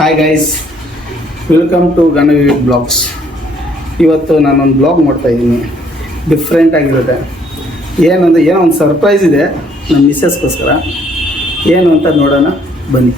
Hi guys, welcome to Ganavi blogs. ಇವತ್ತು ನಾನೊಂದು blog ಮಾಡ್ತಾ ಇದ್ದೀನಿ. ಡಿಫ್ರೆಂಟ್ ಆಗಿರುತ್ತೆ. ಏನೋ ಒಂದು ಸರ್ಪ್ರೈಸ್ ಇದೆ ನಮ್ಮ ಮಿಸ್ಸಸ್ಗೋಸ್ಕರ. ಏನು ಅಂತ ನೋಡೋಣ ಬನ್ನಿ.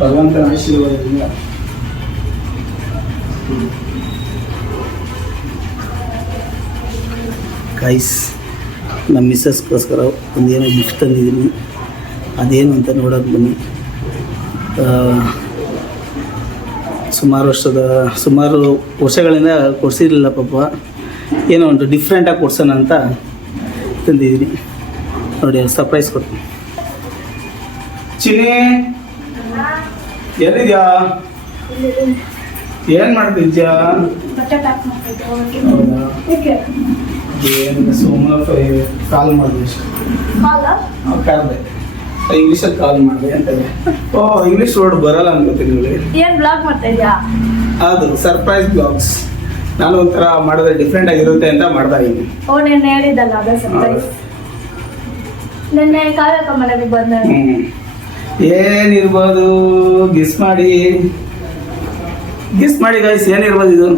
ಭಗವಂತನ ಆಶೀರ್ವಾದದಿಂದ ಗೈಸ್, ನಮ್ಮ ಮಿಸ್ಸಸ್ಗೋಸ್ಕರ ಒಂದೇನೋ ಗಿಫ್ಟ್ ತಂದಿದ್ದೀನಿ. ಅದೇನು ಅಂತ ನೋಡೋಕೆ ಬನ್ನಿ. ಸುಮಾರು ವರ್ಷಗಳಿಂದ ಕೊಡಿಸಿರಲಿಲ್ಲ ಪಾಪ. ಏನೋ ಒಂದು ಡಿಫ್ರೆಂಟಾಗಿ ಕೊಡ್ಸೋಣ ಅಂತ ತಂದಿದ್ದೀನಿ. ನೋಡಿ, ಸರ್ಪ್ರೈಸ್ ಕೊಡ್ತೀನಿ. ಚಿನಿ, ಎಲ್ಲಿದ್ಯಾ? ಏನು ಮಾಡ್ತಿದ್ಯಾ? ಹೌದಾ? ಏನು ಸುಮ್ಮನೆ ಕಾಲ್ ಮಾಡಿದೆ ಅಷ್ಟೇ. ಇಂಗ್ಲೀಷಲ್ಲಿ ಕಾಲ್ ಮಾಡಿದೆ ಅಂತ. ಓ, ಇಂಗ್ಲೀಷ್ ವರ್ಡ್ ಬರಲ್ಲ ಅನ್ಕೋತೀನಿ ನಿಮಗೆ. ಏನು ಬ್ಲಾಗ್ ಮಾಡ್ತಾ ಇದ್ಯಾ? ಅದು ಸರ್ಪ್ರೈಸ್ ಬ್ಲಾಗ್ಸ್. ನಾನು ಒಂಥರ ಮಾಡಿದ್ರೆ ಡಿಫ್ರೆಂಟ್ ಆಗಿರುತ್ತೆ ಅಂತ ಮಾಡ್ತಾ ಇದ್ದೀನಿ. ಓ, ನೀನು ಹೇಳಿದ್ದಲ್ಲ ಅದೇ ಸರ್ಪ್ರೈಸ್. ನಿನ್ನೆ ಕಾವ್ಯಕ್ಕ ಮನೆಗೆ ಬಂದ. ಏನಿರ್ಬೋದು? ಗೆಸ್ ಮಾಡಿ ಗೈಸ್, ಏನಿರ್ಬೋದು ಇದು?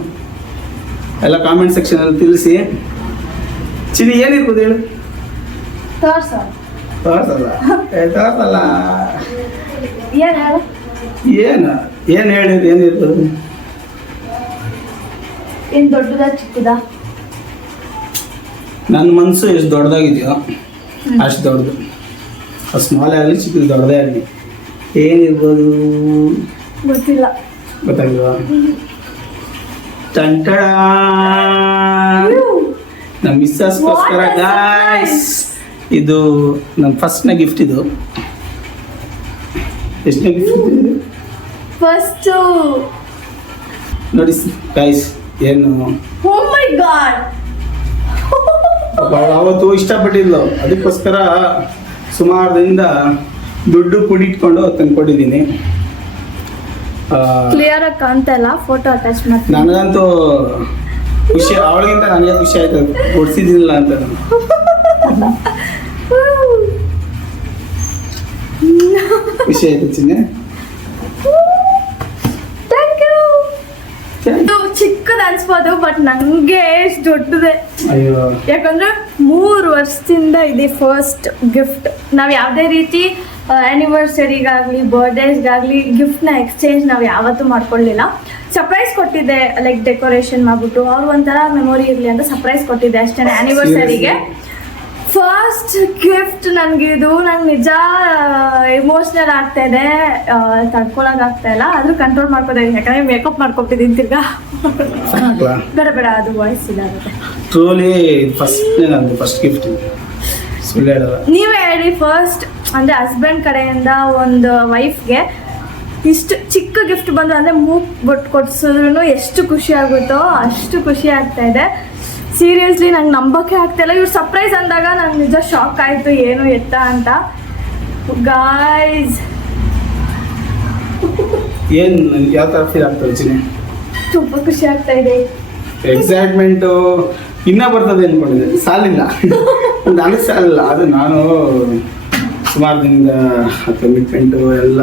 ಎಲ್ಲ ಕಾಮೆಂಟ್ ಸೆಕ್ಷನಲ್ಲಿ ತಿಳಿಸಿ. ಚಿನಿ, ಏನಿರ್ಬೋದು ಹೇಳು? ತೋರ್ಸಲ್ಲ. ಏನು ಹೇಳಿದ್ರು? ಏನಿರ್ಬೋದು? ಏನು ದೊಡ್ಡದ ಚಿಕ್ಕದ? ನನ್ನ ಮನಸ್ಸು ಎಷ್ಟು ದೊಡ್ಡದಾಗಿದೆಯೋ ಅಷ್ಟು ದೊಡ್ಡದು. ಸ್ಮಾಲ್ ಆಗಲಿ ಚಿಕ್ಕದು ದೊಡ್ಡದೇ ಆಗಲಿ. ಏನಿರ್ಬೋದು? ಗೊತ್ತಿಲ್ಲ. ಗೊತ್ತಾಗಿಲ್ವಾ? ಟಂಟಡ ನಮ್ಮ ಮಿಸ್ಸಸ್ಗೋಸ್ಕರ ಗಾಯ್ಸ್. ಇದು ನನ್ನ ಫಸ್ಟ್ನೇ ಗಿಫ್ಟ್. ಇದು ಎಷ್ಟನೇ ಗಿಫ್ಟ್ ಇದು? ಫಸ್ಟು ನೋಡಿ ಗೈಸ್. ಏನು? ಓ ಮೈ ಗಾಡ್! ಅವತ್ತು ಇಷ್ಟಪಟ್ಟಿದ್ಲು, ಅದಕ್ಕೋಸ್ಕರ ಸುಮಾರದಿಂದ ದುಡ್ಡು ಕೂಡಿಟ್ಕೊಂಡು ತಂದ್ಕೊಟ್ಟಿದ್ದೀನಿ. ಕ್ಲಿಯರ್ ಆಗಿ ಕಾಣ್ತಾ ಇಲ್ಲ, ಫೋಟೋ ಅಟ್ಯಾಚ್ ಮಾಡ್ತೀನಿ. ನನಗಂತೂ ಖುಷಿ, ಅವಳಿಗಿಂತ ನನಗೆ ಖುಷಿ ಆಯ್ತು ಕೊಡ್ಸಿದ್ದಿಲ್ಲ ಅಂತ. ಖುಷಿ ಆಯ್ತು ಚಿನ್ನೆ. ಇದು ಚಿಕ್ಕದು ಅನ್ಸ್ಬೋದು, ಬಟ್ ನಂಗೆ ಎಷ್ಟು ದೊಡ್ಡದೆ. ಅಯ್ಯೋ, ಯಾಕಂದ್ರೆ 3 ವರ್ಷದಿಂದ ಇದೆ ಫಸ್ಟ್ ಗಿಫ್ಟ್. ನಾವು ಯಾವುದೇ ರೀತಿ ಆ್ಯನಿವರ್ಸರಿಗಾಗಲಿ ಬರ್ಡೇಸ್ಗಾಗಲಿ ಗಿಫ್ಟ್ನ ಎಕ್ಸ್ಚೇಂಜ್ ನಾವು ಯಾವತ್ತೂ ಮಾಡ್ಕೊಳ್ಳಿಲ್ಲ. ಸರ್ಪ್ರೈಸ್ ಕೊಟ್ಟಿದ್ದೆ, ಲೈಕ್ ಡೆಕೋರೇಷನ್ ಮಾಡಿಬಿಟ್ಟು ಅವ್ರು ಒಂಥರ ಮೆಮೊರಿ ಇರಲಿ ಅಂತ ಸರ್ಪ್ರೈಸ್ ಕೊಟ್ಟಿದ್ದೆ ಅಷ್ಟೇ. ಆ್ಯನಿವರ್ಸರಿಗೆ ಫಸ್ಟ್ ಗಿಫ್ಟ್ ನನಗಿದು. ನಂಗೆ ನಿಜ ಎಮೋಷ್ನಲ್ ಆಗ್ತಾ ಇದೆ, ತಡ್ಕೊಳಕ್ಕಾಗ್ತಾ ಇಲ್ಲ. ಆದರೂ ಕಂಟ್ರೋಲ್ ಮಾಡ್ಕೋತಾ ಇದ್ದೀನಿ, ಯಾಕಂದರೆ ಮೇಕಪ್ ಮಾಡ್ಕೊತಿದ್ದೀನಿ ತಿರ್ಗಾ. ಬೇಡ, ಅದು ವಾಯ್ಸ್ ಇಲ್ಲ ಆಗುತ್ತೆ. Truly first gift. ನೀವೇ ಹೇಳಿ, ಫಸ್ಟ್ ಅಂದರೆ ಹಸ್ಬೆಂಡ್ ಕಡೆಯಿಂದ ಒಂದು ವೈಫ್ಗೆ ಇಷ್ಟು ಚಿಕ್ಕ ಗಿಫ್ಟ್ ಬಂದು ಅಂದರೆ ಮೂಗ್ ಬೊಟ್ಟು ಕೊಡ್ಸಿದ್ರು ಎಷ್ಟು ಖುಷಿ ಆಗುತ್ತೋ ಅಷ್ಟು ಖುಷಿ ಆಗ್ತಾ ಇದೆ. ಸೀರಿಯಸ್ಲಿ ನಂಗೆ ನಂಬಕ್ಕೆ ಆಗ್ತಾಯಿಲ್ಲ. ಇವ್ರು ಸರ್ಪ್ರೈಸ್ ಅಂದಾಗ ನಂಗೆ ನಿಜ ಶಾಕ್ ಆಯಿತು, ಏನು ಎತ್ತ ಅಂತ. ಗಾಯ್ಸ್, ಏನು ಯಾವ ಥರ ಫೀಲ್ ಆಗ್ತದೆ ಚಿನ್ನಿ? ತುಂಬ ಖುಷಿ ಆಗ್ತಾ ಇದೆ. ಎಕ್ಸೈಟ್ಮೆಂಟು ಇನ್ನೂ ಬರ್ತದೆ ಅಂದ್ಕೊಂಡಿದ್ದೆ, ಸಾಲಿಲ್ಲ. ನನಗೆ ಸಾಲಿಲ್ಲ. ಅದು ನಾನು ಸುಮಾರು ದಿನದ ಕಮಿಟ್ಮೆಂಟು ಎಲ್ಲ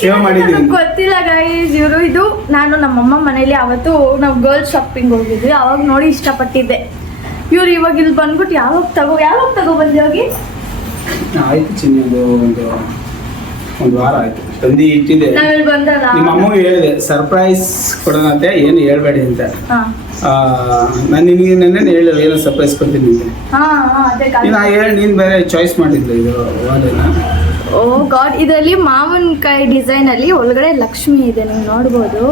ಸೇವ್ ಮಾಡಿದ್ದೀನಿ. ಗೊತ್ತಿಲ್ಲ ಗೈಸ್, ಇವರು ಇದು ನಾನು ನಮ್ಮಮ್ಮ ಮನೇಲಿ ಅವತ್ತು ನಾವು ಗರ್ಲ್ಸ್ ಶಾಪಿಂಗ್ ಹೋಗಿದ್ವಿ, ಅವಾಗ ನೋಡಿ ಇಷ್ಟಪಟ್ಟಿದ್ದೆ. ಇವ್ರು ಇವಾಗ ಇಲ್ಲಿ ಬಂದ್ಬಿಟ್ಟು ಯಾವಾಗ ತಗೋ ಬಂದಿ ಹೋಗಿ? ಆಯ್ತು ಚಿನ್ನಿ, ಅದು ಒಂದು ವಾರ ಆಯ್ತು ತಂದು ಇಟ್ಟಿದ್ದೆ. ನಾವಿಲ್ಲಿ ಬಂದಲ್ಲ, ನಿಮ್ಮ ಅಮ್ಮಗೆ ಹೇಳಿದೆ ಸರ್ಪ್ರೈಸ್ ಕೊಡೋಣಂತೆ, ಏನು ಹೇಳ್ಬೇಡಿ ಅಂತ. ನಾನು ನಿನಗೆ ನೆನ್ನೆ ಹೇಳಿದೆ ಏನೋ ಸರ್ಪ್ರೈಸ್ ಕೊಡ್ತೀನಿ ಅಂತ. ನೀನು ಬೇರೆ ಚಾಯ್ಸ್ ಮಾಡಿದ್ದೆ ಇದು ವಾಲೇನ. ಓ ಗಾಡ್, ಇದರಲ್ಲಿ ಮಾವಿನಕಾಯಿ ಡಿಸೈನಲ್ಲಿ ಒಳಗಡೆ ಲಕ್ಷ್ಮಿ ಇದೆ, ನೀವು ನೋಡ್ಬೋದು.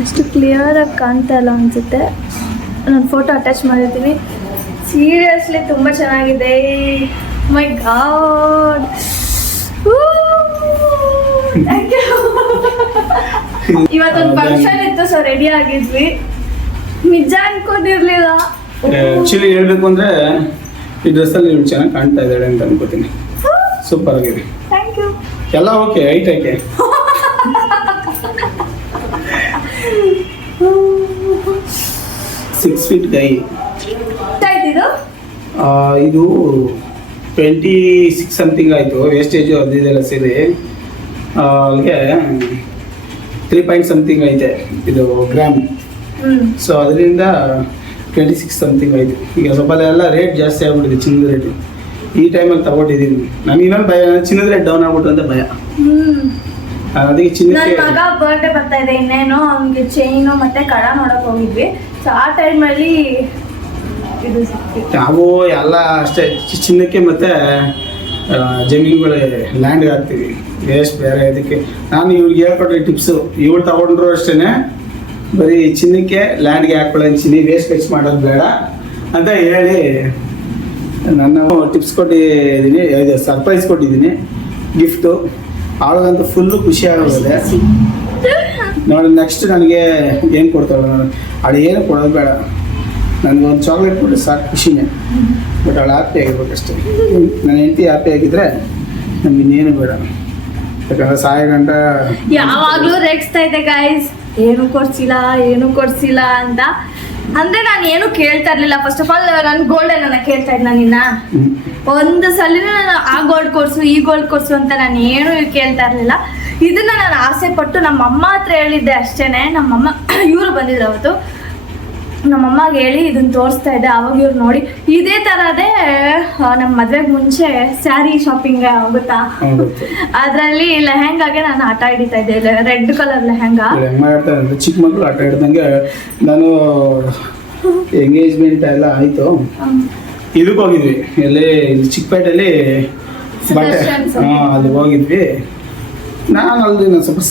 ಅಷ್ಟು ಕ್ಲಿಯರಾಗಿ ಕಾಣ್ತಾ ಇಲ್ಲ ಅನಿಸುತ್ತೆ. ನಾನು ಫೋಟೋ ಅಟ್ಯಾಚ್ ಮಾಡಿರ್ತೀನಿ. ಸೀರಿಯಸ್ಲಿ ತುಂಬ ಚೆನ್ನಾಗಿದೆ. ಮೈ ಗಾಡ್, ಇವತ್ತೊಂದು ಫಂಕ್ಷನ್ ಇತ್ತು, ಸೊ ರೆಡಿ ಆಗಿದ್ವಿ. ನಿಜ ಅನ್ಕೊಂಡಿರ್ಲಿಲ್ಲ. ಆ್ಯಕ್ಚುಲಿ ಹೇಳ್ಬೇಕು ಅಂದರೆ ಈ ಡ್ರೆಸ್ಸಲ್ಲಿ ನೀವು ಚೆನ್ನಾಗಿ ಕಾಣ್ತಾ ಇದ್ದಾಳೆ ಅಂತ ಅನ್ಕೋತೀನಿ. ಸೂಪರ್ ಆಗಿದೆ. Thank you. ಎಲ್ಲ okay, height okay. 6 feet guy. ಇದು ಇದು 26 ಸಮಥಿಂಗ್ ಆಯಿತು. ವೇಸ್ಟೇಜು ಅದೆಲ್ಲ ಸೇರಿ ಅಲ್ಲಿಗೆ 3 ಪಾಯಿಂಟ್ ಸಮಥಿಂಗ್ ಐತೆ ಇದು ಗ್ರಾಮ್. ಸೊ ಅದರಿಂದ 26 ಸಮಥಿಂಗ್ ಆಯಿತು. ಈಗ ಸ್ವಲ್ಪ ಎಲ್ಲ ರೇಟ್ ಜಾಸ್ತಿ ಆಗ್ಬಿಟ್ಟಿದೆ, ಚಿನ್ನದ ರೇಟು. ಈ ಟೈಮಲ್ಲಿ ತಗೊಂಡಿದ್ದೀನಿ. ನನಗೆ ಇನ್ನೊಂದು ಭಯ, ಚಿನ್ನದ ರೇಟ್ ಡೌನ್ ಆಗ್ಬಿಟ್ಟು ಅಂತ ಭಯ. ಅದಕ್ಕೆ ಚಿನ್ನಕ್ಕೆ ನನ್ನ ಮಗ ಬರ್ಡೇ ಬರ್ತಾ ಇದೆ ಇನ್ನೇನು, ಅವ್ನಿಗೆ ಚೈನು ಮತ್ತೆ ಕಡ ನೋಡಕ್ ಹೋಗಿದ್ವಿ. ಸೊ ಆ ಟೈಮಲ್ಲಿ ಇದು ಸಿಕ್ತಿತ್ತು. ನಾವು ಎಲ್ಲ ಅಷ್ಟೇ ಚಿನ್ನಕ್ಕೆ ಮತ್ತೆ ಜಮೀನುಗಳಿಗೆ ಲ್ಯಾಂಡ್ಗೆ ಹಾಕ್ತೀವಿ. ವೇಸ್ಟ್ ಬೇರೆ ಇದಕ್ಕೆ ನಾನು ಇವ್ರಿಗೆ ಹೇಳ್ಕೊಟ್ರೆ ಟಿಪ್ಸು. ಇವ್ರು ತಗೊಂಡ್ರು ಅಷ್ಟೇ ಬರೀ ಚಿನ್ನಕ್ಕೆ ಲ್ಯಾಂಡ್ಗೆ ಹಾಕ್ಕೊಳ್ಳೋ ವೇಸ್ಟ್ ಖರ್ಚು ಮಾಡೋದು ಬೇಡ ಅಂತ ಹೇಳಿ ನಾನು ಟಿಪ್ಸ್ ಕೊಟ್ಟಿದ್ದೀನಿ. ಇದು ಸರ್ಪ್ರೈಸ್ ಕೊಟ್ಟಿದ್ದೀನಿ, ಗಿಫ್ಟು. ಅವಳಿಗಂತೂ ಫುಲ್ಲು ಖುಷಿ ಆಗೋಗಿದೆ ನೋಡಿ. ನೆಕ್ಸ್ಟ್ ನನಗೆ ಏನು ಕೊಡ್ತಾಳೆ ನೋಡಿ, ಅವಳು ಏನು ಕೊಡೋದು ಬೇಡ, ನನಗೊಂದು ಚಾಕ್ಲೇಟ್ ಕೊಟ್ಟರೆ ಸಾಕು, ಖುಷಿನೇ. ಬಟ್ ಅವಳು ಹ್ಯಾಪಿ ಆಗಿರ್ಬೇಕಷ್ಟೇ. ನನ್ನ ಹೆಂಡತಿ ಹ್ಯಾಪಿ ಆಗಿದ್ದರೆ ನಮ್ಗೆ ಇನ್ನೇನು ಬೇಡ. ಯಾಕಂದರೆ ಸಾಯ ಗಂಟ ಯಾವಾಗ್ಲೂ ರೇಗಿಸ್ತಾ ಇದೆ ಗೈಸ್, ಏನು ಕೊಡ್ಸಿಲ್ಲ ಅಂತ. ಅಂದ್ರೆ ನಾನು ಏನು ಕೇಳ್ತಾ ಇರ್ಲಿಲ್ಲ. ಫಸ್ಟ್ ಆಫ್ ಆಲ್ ನನ್ ಗೋಲ್ಡ್ ನನ್ನ ಕೇಳ್ತಾ ಇದ್ದ ನಿನ್ನ ಒಂದು ಸಲ ನಾನು ಆ ಗೋಲ್ಡ್ ಕೊಡ್ಸು ಈ ಗೋಲ್ಡ್ ಕೊಡ್ಸು ಅಂತ ನಾನು ಏನು ಕೇಳ್ತಾ ಇರ್ಲಿಲ್ಲ. ಇದನ್ನ ನಾನು ಆಸೆ ಪಟ್ಟು ನಮ್ಮಮ್ಮ ಹತ್ರ ಹೇಳಿದ್ದೆ ಅಷ್ಟೇನೆ. ನಮ್ಮಮ್ಮ ಇವರು ಬಂದಿದ್ರು ಅವತ್ತು, ನಮ್ಮಮ್ಮಗೆ ಹೇಳಿ ಇದನ್ನ ತೋರಿಸ್ತಾ ಇದ್ದೆ. ಅವಾಗ ಇವ್ರು ನೋಡಿ ಇದೇ ತರದೇ ನಮ್ಮ ಮದ್ವೆಗೆ ಮುಂಚೆ ಸ್ಯಾರಿ ಶಾಪಿಂಗ್ ಹೋಗುತ್ತಾ, ಅದ್ರಲ್ಲಿ ಲೆಹೆಂಗಾಗೆ ನಾನು ಆಟ ಹಿಡಿತಾ ಇದ್ದೆ, ರೆಡ್ ಕಲರ್ ಲೆಹೆಂಗಾ. ಚಿಕ್ಕ ಮಕ್ಕಳು ಆಟ ಹಿಡ್ದಂಗೆ ನಾನು ಎಂಗೇಜ್ಮೆಂಟ್ ಎಲ್ಲ ಆಯಿತು. ಇದಕ್ಕೆ ಹೋಗಿದ್ವಿ, ಎಲ್ಲಿ ಚಿಕ್ಕಪೇಟೆಯಲ್ಲಿ ಬಟ್ಟೆ ಅಲ್ಲಿ ಹೋಗಿದ್ವಿ. ನಾನು ಅಲ್ಲಿ ನಾನು ಸ್ವಲ್ಪ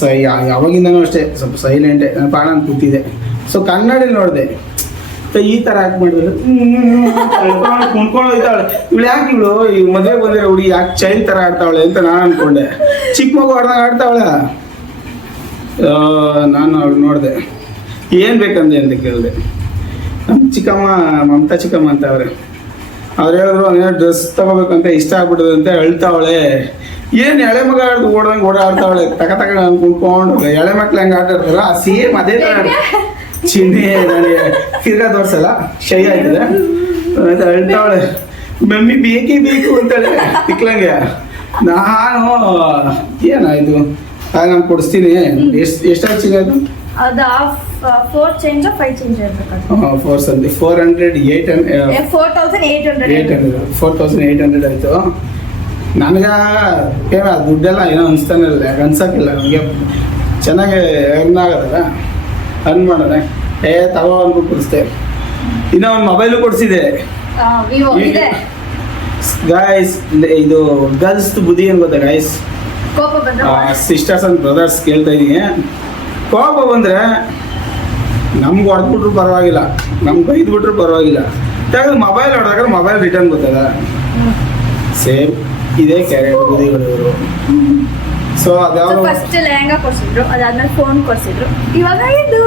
ಯಾವಾಗಿಂದನೂ ಅಷ್ಟೇ ಸ್ವಲ್ಪ ಸೈಲೆಂಟೇ, ನಾನು ಪ್ರಾಣ ಅಂತ ಕೂತಿದ್ದೆ. ಸೊ ಕನ್ನಡಿ ನೋಡಿದೆ, ಈ ಥರ ಯಾಕೆ ಮಾಡಿದ್ರು ಕುಣ್ಕೊಂಡು ಹೋಯ್ತಾವಳೆ ಇವಳು. ಯಾಕೆ ಇವಳು ಈ ಮದುವೆಗೆ ಬಂದಿರೋ ಹುಡುಗಿ ಯಾಕೆ ಚೈಲ್ಡ್ ಥರ ಆಡ್ತಾವಳೆ ಅಂತ ನಾನು ಅಂದ್ಕೊಂಡೆ. ಚಿಕ್ಕ ಮಗು ಆಡ್ತಾವಳೆ. ನಾನು ಅವಳು ನೋಡಿದೆ, ಏನು ಬೇಕಂದೆ ಅಂತ ಕೇಳಿದೆ. ನಮ್ಮ ಚಿಕ್ಕಮ್ಮ, ಮಮತಾ ಚಿಕ್ಕಮ್ಮ ಅಂತ ಅವ್ರು ಹೇಳಿದ್ರು ಅದೇನೋ ಡ್ರೆಸ್ ತಗೋಬೇಕಂತ ಇಷ್ಟ ಆಗ್ಬಿಟ್ಟದಂತೆ, ಅಳ್ತಾವಳೆ. ಏನು ಎಳೆ ಮಗ ಓಡ್ದಂಗೆ ಓಡಾಡ್ತಾವಳೆ, ತಕ ನಾನು ಕುಣ್ಕೊಂಡು. ಎಳೆ ಮಕ್ಳು ಹೆಂಗೆ ಆಟ ಆಡ್ತಾರಲ್ಲ ಸೇಮ್ ಅದೇ ಥರ. ಚಿನ್ನಿ ನನಗೆ ತಿರ್ಗಾ ತೋರ್ಸಲ್ಲ, ಶೈ ಆಯ್ತದೆ. ಅಳ್ತಾವಳೆ, ಮಮ್ಮಿ ಬೇಕೇ ಬೇಕು ಅಂತಾಳೆ ತಿಕ್ಲಂಗೆ. ನಾನು ಏನಾಯ್ತು ನಾನು ಕೊಡಿಸ್ತೀನಿ. ಎಷ್ಟಾಯ್ತು ಚಿನ್ನ ಅದು? ಅದು 4 ಚೇಂಜ್ 5 ಚೇಂಜ್ ಇರಬೇಕು. 4,800 ಆಯಿತು. ನನಗೆ ದುಡ್ಡೆಲ್ಲ ಏನೋ ಅನಿಸ್ತಾನೆ ಇಲ್ಲ, ಅನ್ಸಕ್ಕಿಲ್ಲ ನನಗೆ. ಚೆನ್ನಾಗಿ ಅರ್ನ್ ಆಗೋದಲ್ಲ, ಅರ್ನ್ ಮಾಡೋಣ. ತಗೋ ಅಂದ್ಬಿಟ್ಟು ಕೊಡಿಸ್ದೆ. ಇನ್ನೂ ಒಂದು ಮೊಬೈಲು ಕೊಡಿಸಿದೆ ಗಾಯ್ಸ್. ಇದು ಗರ್ಲ್ಸ್ ಬುದ್ಧಿ ಏನು ಗೊತ್ತಾ ಗಾಯ್ಸ್? ಸಿಸ್ಟರ್ಸ್ ಅಂಡ್ ಬ್ರದರ್ಸ್ ಕೇಳ್ತಾ ಇದ್ದೀನಿ. ಕೋಪ ಬಂದರೆ ನಮ್ಗೆ ಹೊಡೆದ್ಬಿಟ್ರು ಪರವಾಗಿಲ್ಲ, ನಮ್ಗೆ ಬೈದ್ಬಿಟ್ರು ಪರವಾಗಿಲ್ಲ. ಯಾಕಂದ್ರೆ ಮೊಬೈಲ್ ಹೊಡೆದಾಗ ಮೊಬೈಲ್ ರಿಟರ್ನ್ ಗೊತ್ತಲ್ಲ, ಸೇಮ್ ಇದೇ ಕ್ಯಾರೆಕ್ಟರ್ ಬುದ್ಧಿಗಳು ಇವರು. ಸೊ ಅದ್ಯಾವ ಫಸ್ಟ್ ಲೆಹಂಗಾ ಕೊಡ್ಸಿದ್ರು, ಅದಾದ್ಮೇಲೆ ಫೋನ್ ಕೊಡ್ಸಿದ್ರು, ಇವಾಗ ಇದು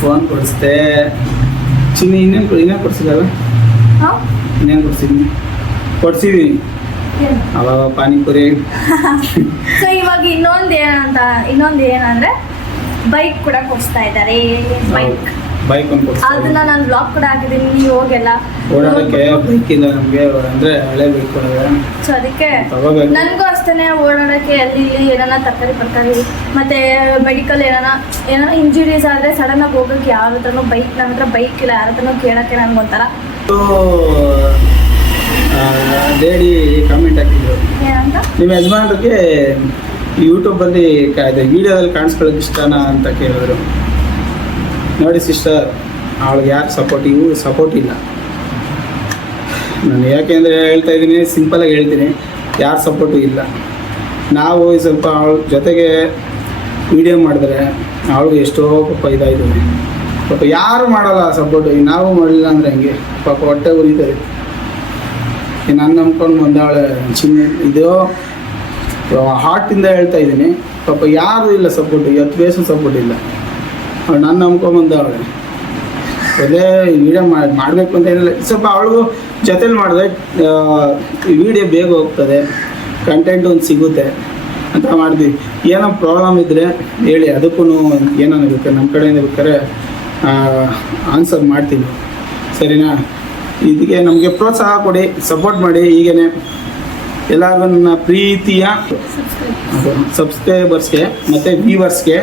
ಫೋನ್ ಕೊಡಿಸ್ದೆ. ಚಿನ್ನ ಇನ್ನೇನು ಕೊಡ್ಸಿದಲ್ಲ? ಇನ್ನೇನು ಕೊಡ್ಸಿದೀನಿ ಅವಾಗ ಪಾನಿಪುರಿ. ಸೊ ಇವಾಗ ಇನ್ನೊಂದು ಏನಂದ್ರೆ ಬೈಕ್ ಕೂಡ ಕೊಡಿಸ್ತಾ ಇದ್ದಾರೆ. ಬೈಕ್ ಒಂದು ಕೊಡ್ಸ್ತಾರೆ. ಅದನ್ನ ನಾನು ಬ್ಲಾಗ್ ಕೂಡ ಹಾಕಿದ್ದೀನಿ, ನೀವು ಹೋಗೆಲ್ಲ ಓಡಾಡಕ್ಕೆ ಬೈಕ್ ಇಲ್ಲ ನಮಗೆ, ಅಂದ್ರೆ ಹಳೆ ಬೈಕ್. ಸೊ ಅದಕ್ಕೆ ನನಗೂ ಅಷ್ಟೇ ಓಡಾಡಕ್ಕೆ ಅಲ್ಲಿ ಇಲ್ಲಿ ಏನಾರ ತರಕಾರಿ ಮತ್ತೆ ಮೆಡಿಕಲ್ ಏನಾರ ಇಂಜುರೀಸ್ ಆದರೆ ಸಡನ್ ಆಗಿ ಹೋಗಕ್ಕೆ ಯಾರ ಹತ್ರನೂ ನನ್ನ ಹತ್ರ ಬೈಕ್ ಇಲ್ಲ, ಯಾರ ಹತ್ರನೂ ಕೇಳಕ್ಕೆ ನನಗೊಂಥರ. ಲೇಡಿ ಕಾಮೆಂಟ್ ಹಾಕಿದ್ರು, ಏನಂತ, ನಿಮ್ಮ ಯಜಮಾನ್ರಿಗೆ ಯೂಟ್ಯೂಬಲ್ಲಿ ವಿಡಿಯೋದಲ್ಲಿ ಕಾಣಿಸ್ಕೊಳ್ಳೋಕೆ ಇಷ್ಟನಾ ಅಂತ ಕೇಳಿದ್ರು. ನೋಡಿ ಸಿಸ್ಟರ್, ಅವಳಿಗೆ ಯಾರು ಸಪೋರ್ಟ್ ಇಲ್ಲ. ನಾನು ಯಾಕೆಂದರೆ ಹೇಳ್ತಾ ಇದ್ದೀನಿ, ಸಿಂಪಲಾಗಿ ಹೇಳ್ತೀನಿ, ಯಾರು ಸಪೋರ್ಟು ಇಲ್ಲ. ನಾವು ಸ್ವಲ್ಪ ಅವಳ ಜೊತೆಗೆ ವಿಡಿಯೋ ಮಾಡಿದ್ರೆ ಅವಳಿಗೆ ಎಷ್ಟೋ ಪಾಪ ಇದಾಯಿತು. ಪಾಪ ಯಾರು ಮಾಡಲ್ಲ ಸಪೋರ್ಟು, ನಾವು ಮಾಡಲಿಲ್ಲ ಅಂದರೆ ಹಂಗೆ ಪಾಪ ಹೊಟ್ಟೆ ಉರಿತದೆ. ನಾನು ನಂಬ್ಕೊಂಡು ಬಂದವಳೆ ಚಿನ್ನ. ಇದು ಹಾರ್ಟಿಂದ ಹೇಳ್ತಾ ಇದ್ದೀನಿ, ಪಾಪ ಯಾರು ಇಲ್ಲ ಸಪೋರ್ಟು, ಇವತ್ತು ಬೇಸು ಸಪೋರ್ಟ್ ಇಲ್ಲ. ಅವಳು ನಾನು ನಂಬ್ಕೊಂಬಂದ ಅವಳು ಅದೇ ವಿಡಿಯೋ ಮಾಡಬೇಕು ಅಂತ ಏನಿಲ್ಲ, ಸ್ವಲ್ಪ ಅವಳಿಗೂ ಜೊತೆಲಿ ಮಾಡಿದ್ರೆ ವಿಡಿಯೋ ಬೇಗ ಹೋಗ್ತದೆ, ಕಂಟೆಂಟ್ ಒಂದು ಸಿಗುತ್ತೆ ಅಂತ ಮಾಡಿದ್ವಿ. ಏನೋ ಪ್ರಾಬ್ಲಮ್ ಇದ್ದರೆ ಹೇಳಿ, ಅದಕ್ಕೂ ಏನೋ ಬೇಕಾರೆ ನಮ್ಮ ಕಡೆಯಿಂದ ಬೇಕಾದ್ರೆ ಆನ್ಸರ್ ಮಾಡ್ತೀವಿ, ಸರಿನಾ? ಇದಕ್ಕೆ ನಮಗೆ ಪ್ರೋತ್ಸಾಹ ಕೊಡಿ, ಸಪೋರ್ಟ್ ಮಾಡಿ. ಹೀಗೇ ಎಲ್ಲರಿಗೂ ನನ್ನ ಪ್ರೀತಿಯ ಸಬ್ಸ್ಕ್ರೈಬರ್ಸ್ಗೆ ಮತ್ತು ವ್ಯೂವರ್ಸ್ಗೆ,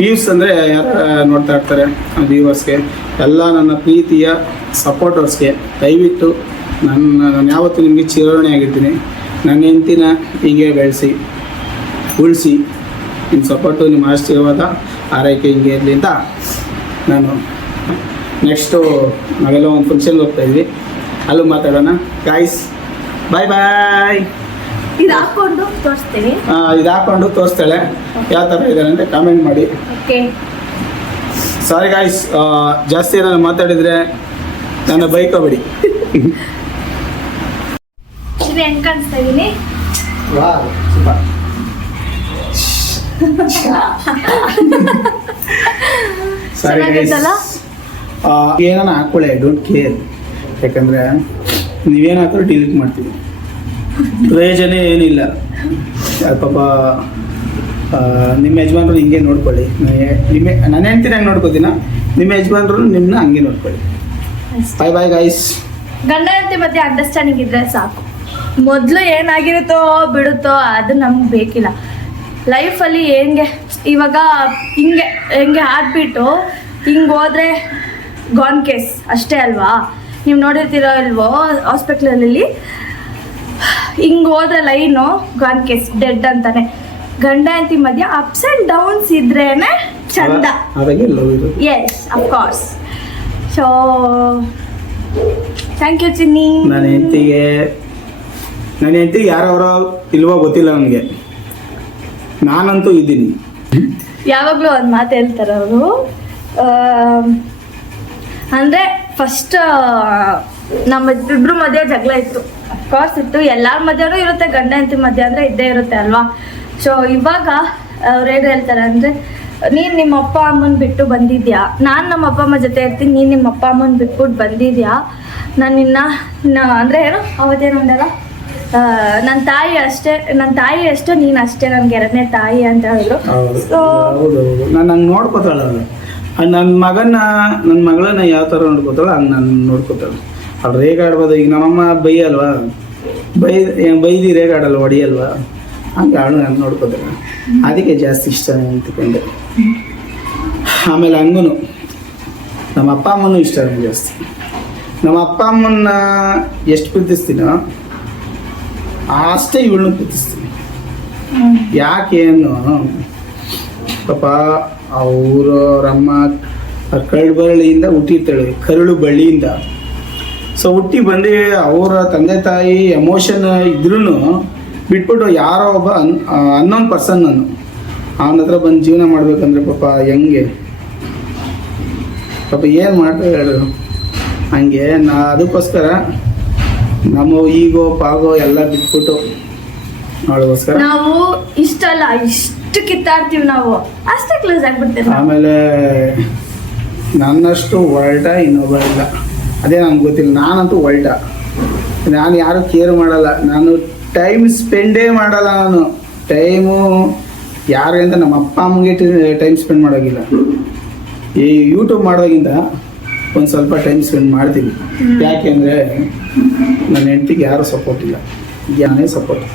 ವ್ಯೂಸ್ ಅಂದರೆ ಯಾರು ನೋಡ್ತಾ ಇರ್ತಾರೆ ವ್ಯೂವರ್ಸ್ಗೆ, ಎಲ್ಲ ನನ್ನ ಪ್ರೀತಿಯ ಸಪೋರ್ಟರ್ಸ್ಗೆ ದಯವಿಟ್ಟು ನಾನು ಯಾವತ್ತೂ ನಿಮಗೆ ಚಿರಋಣಿ ಆಗಿರ್ತೀನಿ. ನನ್ನ ಹೆಂಡ್ತಿನ ಹೀಗೆ ಬೆಳೆಸಿ ಉಳಿಸಿ, ನಿಮ್ಮ ಸಪೋರ್ಟು ನಿಮ್ಮ ಆಶೀರ್ವಾದ ಆರೈಕೆ ಹಿಂಗೆ ಇರಲಿ ಅಂತ ನಾನು ನೆಕ್ಸ್ಟು ನಾವೆಲ್ಲ ಒಂದು ಫಂಕ್ಷನ್ಗೆ ಹೋಗ್ತಾಯಿದ್ವಿ, ಅಲ್ಲೂ ಮಾತಾಡೋಣ ಗಾಯ್ಸ್. ಬಾಯ್ ಬಾಯ್. ಇದು ಹಾಕ್ಕೊಂಡು ತೋರಿಸ್ತೀನಿ. ಇದು ಹಾಕ್ಕೊಂಡು ತೋರಿಸ್ತಾಳೆ ಯಾವ ಥರ ಇದ್ದಾರೆ ಅಂತ ಕಾಮೆಂಟ್ ಮಾಡಿ. ಓಕೆ, ಸಾರಿ ಗಾಯ್ಸ್, ಜಾಸ್ತಿ ಏನಾದ್ರು ಮಾತಾಡಿದರೆ ನನ್ನ ಬೈಕೋಬೇಡಿ. ಇದು ಹೆಂಗೆ ಕಾಣಿಸ್ತಾ ಇದ್ದೀನಿ? ಸಾರಿ ಗೈಸ್, ಏನಾನ ಹಾಕೊಳ್ಳಿ, ಐ ಡೋಂಟ್ ಕೇರ್. ಯಾಕಂದರೆ ನೀವೇನು ಹಾಕಿದ್ರು ಡಿಲೀಟ್ ಮಾಡ್ತೀವಿ, ಪ್ರಯೋಜನ ಏನಿಲ್ಲ. ಪಾಪ ನಿಮ್ಮ ಯಜಮಾನ್ರು ಹಿಂಗೆ ನೋಡ್ಕೊಳ್ಳಿ, ನನ್ನ ಹೆಂಡ್ತಿನ ಹಂಗೆ ನೋಡ್ಕೋತೀನ, ನಿಮ್ಮ ಯಜಮಾನ್ರು ನಿಮ್ಮನ್ನ ಹಂಗೆ ನೋಡ್ಕೊಳ್ಳಿ. ಬಾಯ್ ಬಾಯ್ ಗೈಸ್. ಗಂಡ ಹೆಂಡತಿ ಮಧ್ಯೆ ಅಂಡರ್ಸ್ಟ್ಯಾಂಡಿಂಗ್ ಇದ್ರೆ ಸಾಕು. ಮೊದಲು ಏನಾಗಿರುತ್ತೋ ಬಿಡುತ್ತೋ ಅದು ನಮ್ಗೆ ಬೇಕಿಲ್ಲ. ಲೈಫಲ್ಲಿ ಇವಾಗ ಹೆಂಗೆ ಹಾಡ್ಬಿಟ್ಟು ಹಿಂಗೆ ಹೋದ್ರೆ ಗಾನ್ ಕೇಸ್ ಅಷ್ಟೇ ಅಲ್ವಾ? ನೀವು ನೋಡಿರ್ತೀರೋ ಅಲ್ವೋ ಹಾಸ್ಪಿಟ್ಲಲ್ಲಿ ಹಿಂಗೆ ಹೋದ್ರೆ ಲೈನು ಗಾನ್ ಕೇಸ್ ಡೆಡ್ ಅಂತಾನೆ. ಗಂಡ ಹೆಂಡತಿ ಮಧ್ಯ ಅಪ್ಸ್ ಆ್ಯಂಡ್ ಡೌನ್ಸ್ ಇದ್ರೇನೆ ಚಂದ. Yes, of course. So thank you Chinni. ನನ್ನ ಹೆಂಡತಿಗೆ ಯಾರವರೋ ಇಲ್ವೋ ಗೊತ್ತಿಲ್ಲ ನನಗೆ, ನಾನಂತೂ ಇದ್ದೀನಿ. ಯಾವಾಗಲೂ ಒಂದು ಮಾತು ಹೇಳ್ತಾರೆ ಅವರು, ಅಂದರೆ ಫಸ್ಟ್ ನಮ್ಮ ಇಬ್ಬರು ಮಧ್ಯೆ ಜಗಳ ಇತ್ತು, ಅಫ್ಕೋರ್ಸ್ ಇತ್ತು, ಎಲ್ಲರ ಮಧ್ಯೆನೂ ಇರುತ್ತೆ, ಗಂಡ ಹೆಂಡತಿ ಮಧ್ಯೆ ಅಂದರೆ ಇದ್ದೇ ಇರುತ್ತೆ ಅಲ್ವಾ? ಸೊ ಇವಾಗ ಅವ್ರೇನು ಹೇಳ್ತಾರೆ ಅಂದರೆ, ನೀನು ನಿಮ್ಮ ಅಪ್ಪ ಅಮ್ಮನ ಬಿಟ್ಟು ಬಂದಿದ್ಯಾ, ನಾನು ನಮ್ಮ ಅಪ್ಪ ಅಮ್ಮ ಜೊತೆ ಇರ್ತೀನಿ, ನೀನು ನಿಮ್ಮ ಅಪ್ಪ ಅಮ್ಮನ ಬಿಟ್ಬಿಟ್ಟು ಬಂದಿದ್ಯಾ, ನಾನು ಅಂದರೆ ಏನು ಅವತ್ತೇನು ಅಂದಲ್ಲ, ನನ್ನ ತಾಯಿ ಅಷ್ಟೇ ನೀನು ಅಷ್ಟೇ ನನಗೆ ಎರಡನೇ ತಾಯಿ ಅಂತ ಹೇಳಿದ್ರು. ಸೊ ನಾನು ಹಂಗೆ ನೋಡ್ಕೋತಾಳ, ನನ್ನ ಮಗಳನ್ನ ಯಾವ ಥರ ನೋಡ್ಕೋತಾಳ ಹಂಗೆ ನಾನು ನೋಡ್ಕೋತಾಳೆ. ಅವ್ಳು ರೇಗಾಡ್ಬೋದು. ಈಗ ನಮ್ಮಮ್ಮ ಬೈಯಲ್ವಾ, ಬೈದಿ ರೇಗಾಡಲ್ವ, ಹೊಡಿಯಲ್ವಾ, ಹಂಗೆ ಅವಳು ನಾನು ನೋಡ್ಕೋತಾಳೆ. ಅದಕ್ಕೆ ಜಾಸ್ತಿ ಇಷ್ಟ ಅಂತಕೊಂಡೆ. ಆಮೇಲೆ ಹಂಗೂ ನಮ್ಮ ಅಪ್ಪ ಅಮ್ಮನೂ ಇಷ್ಟ ನನಗೆ ಜಾಸ್ತಿ. ನಮ್ಮ ಅಪ್ಪ ಅಮ್ಮನ್ನ ಎಷ್ಟು ಪ್ರೀತಿಸ್ತೀನೋ ಅಷ್ಟೇ ಇವಳನ್ನ ಪ್ರೀತಿಸ್ತೀನಿ. ಯಾಕೇನು ಪಾಪ ಅವರಮ್ಮ ಕರಳು ಬಳ್ಳಿಯಿಂದ ಹುಟ್ಟಿರ್ತಾಳೆ, ಕರುಳು ಬಳ್ಳಿಯಿಂದ. ಸೊ ಹುಟ್ಟಿ ಬಂದು ಅವರ ತಂದೆ ತಾಯಿ ಎಮೋಷನ್ ಇದ್ರೂ ಬಿಟ್ಬಿಟ್ಟು ಯಾರೋ ಒಬ್ಬ ಅನ್ನೋನ್ ಪರ್ಸನ್ ಅವನ ಹತ್ರ ಬಂದು ಜೀವನ ಮಾಡ್ಬೇಕಂದ್ರೆ ಪಾಪ ಹೆಂಗೆ, ಪಾಪ ಏನು ಮಾಡ್ತಾರೆ ಹೇಳು. ಹಂಗೆ ಅದಕ್ಕೋಸ್ಕರ ನಮ್ಮ ಈಗೋ ಪಾಗೋ ಎಲ್ಲ ಬಿಟ್ಬಿಟ್ಟು ಅವಳಿಗೋಸ್ಕರ ನಾವು ಇಷ್ಟು ಕಿತ್ತಾಡ್ತೀವಿ, ನಾವು ಅಷ್ಟೇ ಕ್ಲೋಸ್ ಆಗ್ಬಿಡ್ತೀವಿ. ಆಮೇಲೆ ನನ್ನಷ್ಟು ಹೊರಟ ಇನ್ನೊಬ್ಬ ಇಲ್ಲ, ಅದೇ ನನಗೆ ಗೊತ್ತಿಲ್ಲ. ನಾನಂತೂ ಹೊರಟ, ನಾನು ಯಾರು ಕೇರ್ ಮಾಡಲ್ಲ, ನಾನು ಟೈಮ್ ಸ್ಪೆಂಡೇ ಮಾಡಲ್ಲ. ನಾನು ಟೈಮು ಯಾರಿಂದ ನಮ್ಮ ಅಪ್ಪ ಅಮ್ಮಗೆ ಟೈಮ್ ಸ್ಪೆಂಡ್ ಮಾಡೋಗಿಲ್ಲ. ಈ ಯೂಟ್ಯೂಬ್ ಮಾಡೋದಾಗಿಂತ ಒಂದು ಸ್ವಲ್ಪ ಟೈಮ್ ಸ್ಪೆಂಡ್ ಮಾಡ್ತೀನಿ. ಯಾಕೆಂದರೆ ನನ್ನ ಹೆಂಡತಿಗೆ ಯಾರೂ ಸಪೋರ್ಟ್ ಇಲ್ಲ, ನಾನೇ ಸಪೋರ್ಟ್.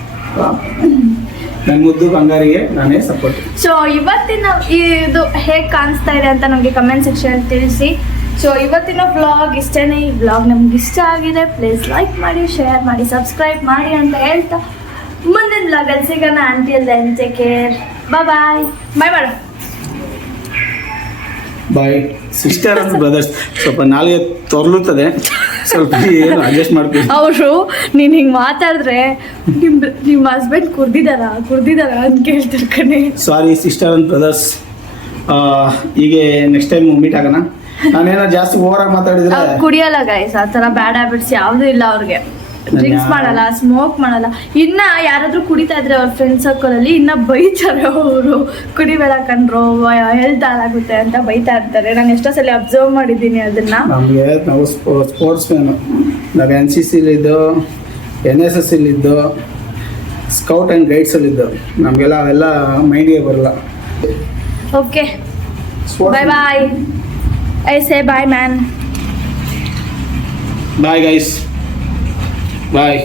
ನನ್ನ ಮುದ್ದು ಬಂಗಾರಿಗೆ ನಾನೇ ಸಪೋರ್ಟ್. ಸೊ ಇವತ್ತಿನ ಇದು ಹೇಗೆ ಕಾಣಿಸ್ತಾ ಇದೆ ಅಂತ ನಮಗೆ ಕಮೆಂಟ್ ಸೆಕ್ಷನ್ ತಿಳಿಸಿ. ಸೊ ಇವತ್ತಿನ ವ್ಲಾಗ್ ಇಷ್ಟೇನೆ. ಈ ವ್ಲಾಗ್ ನಮ್ಗೆ ಇಷ್ಟ ಆಗಿದೆ, ಪ್ಲೀಸ್ ಲೈಕ್ ಮಾಡಿ, ಶೇರ್ ಮಾಡಿ, ಸಬ್ಸ್ಕ್ರೈಬ್ ಮಾಡಿ ಅಂತ ಹೇಳ್ತಾ ಮುಂದಿನ ವ್ಲಾಗಲ್ಲಿ ಸಿಗೋಣ. ಅಂಟಿಲ್ ದೆನ್ ಟೇಕ್ ಕೇರ್, ಬಾಯ್ ಬಾಯ್. ಬಾಯ್ ಮಾಡು. ಬಾಯ್. ಸಿಸ್ಟರ್ ಅಂಡ್ ಬ್ರದರ್ಸ್ ಸ್ವಲ್ಪ ನಾಲ್ಗೆ ತೊರ್ಲುತ್ತದೆ, ಸ್ವಲ್ಪ ಏನು ಅಡ್ಜಸ್ಟ್ ಮಾಡ್ತೀವಿ. ಅವರು ನೀನು ಹಿಂಗೆ ಮಾತಾಡಿದ್ರೆ ನಿಮ್ಮ ಹಸ್ಬೆಂಡ್ ಕುಡ್ದಿದಾರ ಅಂತ ಕೇಳ್ತಾರೆ ಕಣೆ. Sorry sister and brothers. ಹೀಗೆ ನೆಕ್ಸ್ಟ್ ಟೈಮ್ ಮೀಟ್ ಆಗೋಣ. ನಾನೇನೋ ಜಾಸ್ತಿ ಓವರಾಗಿ ಮಾತಾಡಿದ್ರೆ ಕುಡಿಯಲ್ಲ ಗೈಸ್, ಆ ಥರ ಬ್ಯಾಡ್ ಹ್ಯಾಬಿಟ್ಸ್ ಯಾವುದೂ ಇಲ್ಲ ಅವ್ರಿಗೆ. ಡ್ರಿಂಕ್ಸ್ ಮಾಡಲ್ಲ, ಸ್ಮೋಕ್ ಮಾಡಲ್ಲ. ಇನ್ನ ಯಾರಾದ್ರೂ ಕುಡಿತಾ ಇದ್ರೆ ಅವ್ರ ಫ್ರೆಂಡ್ ಸರ್ಕಲ್ ಅಲ್ಲಿ ಇನ್ನ ಬೈತಾರೆ ಅವರು, ಕುಡಿಬೇಡ ಕಣ್ರೋ ಹೆಲ್ತ್ ಹಾಳಾಗುತ್ತೆ ಅಂತ ಬೈತಾ ಇರ್ತಾರೆ. ನಾನು ಎಷ್ಟೋ ಸಲ ಅಬ್ಸರ್ವ್ ಮಾಡಿದ್ದೀನಿ ಅದನ್ನ. ನಮಗೆ ನಾವು ಸ್ಪೋರ್ಟ್ಸ್ ಮ್ಯಾನು, ನಾವು NCCಲಿದ್ದು, NSS ಇದ್ದು, ಸ್ಕೌಟ್ ಆ್ಯಂಡ್ ಗೈಡ್ಸಲ್ಲಿದ್ದು, ನಮಗೆಲ್ಲ ಅವೆಲ್ಲ ಮೈಂಡಿಗೆ ಬರಲ್ಲ. Okay, bye bye. I say bye man. Bye guys, bye.